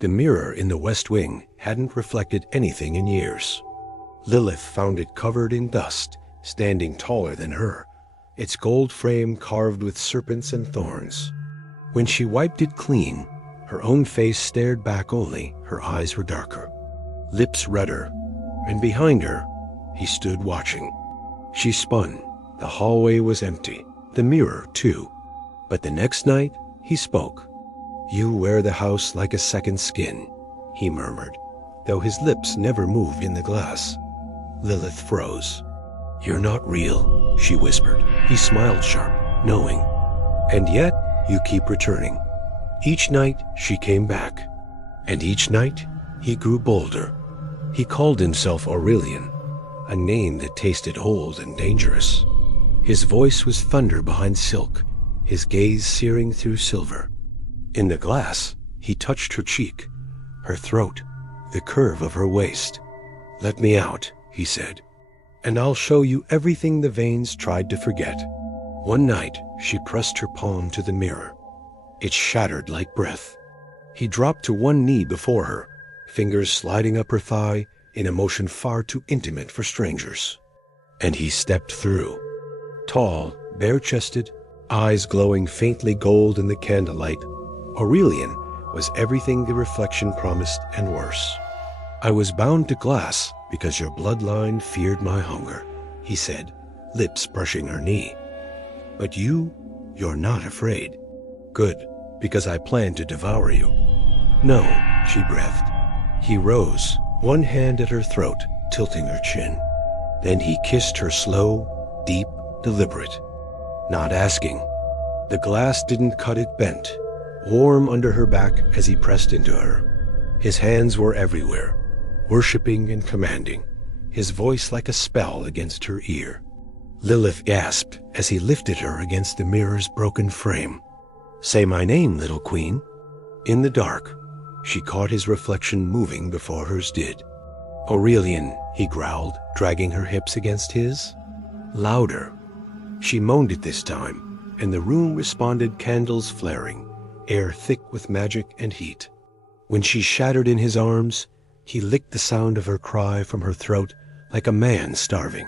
The mirror in the west wing hadn't reflected anything in years. Lilith found it covered in dust, standing taller than her, its gold frame carved with serpents and thorns. When she wiped it clean, her own face stared back only, her eyes were darker, lips redder, and behind her, he stood watching. She spun. The hallway was empty, the mirror too. But the next night, he spoke. "You wear the house like a second skin," he murmured, though his lips never moved in the glass. Lilith froze. "You're not real," she whispered. He smiled sharp, knowing. "And yet, you keep returning." Each night, she came back. And each night, he grew bolder. He called himself Aurelian, a name that tasted old and dangerous. His voice was thunder behind silk, his gaze searing through silver. In the glass, he touched her cheek, her throat, the curve of her waist. "Let me out," he said, "and I'll show you everything the veins tried to forget." One night, she pressed her palm to the mirror. It shattered like breath. He dropped to one knee before her, fingers sliding up her thigh in a motion far too intimate for strangers. And he stepped through. Tall, bare-chested, eyes glowing faintly gold in the candlelight, Aurelian was everything the reflection promised and worse. "I was bound to glass because your bloodline feared my hunger," he said, lips brushing her knee. "But you're not afraid." "Good, because I plan to devour you." "No," she breathed. He rose, one hand at her throat, tilting her chin. Then he kissed her slow, deep, deliberate, not asking. The glass didn't cut it bent, warm under her back as he pressed into her. His hands were everywhere, worshipping and commanding, his voice like a spell against her ear. Lilith gasped as he lifted her against the mirror's broken frame. "Say my name, little queen." In the dark, she caught his reflection moving before hers did. "Aurelian," he growled, dragging her hips against his. Louder. She moaned it this time, and the room responded, candles flaring, air thick with magic and heat. When she shattered in his arms, he licked the sound of her cry from her throat like a man starving.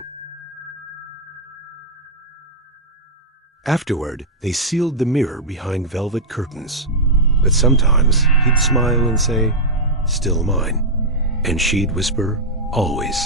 Afterward, they sealed the mirror behind velvet curtains. But sometimes he'd smile and say, "Still mine." And she'd whisper, "Always."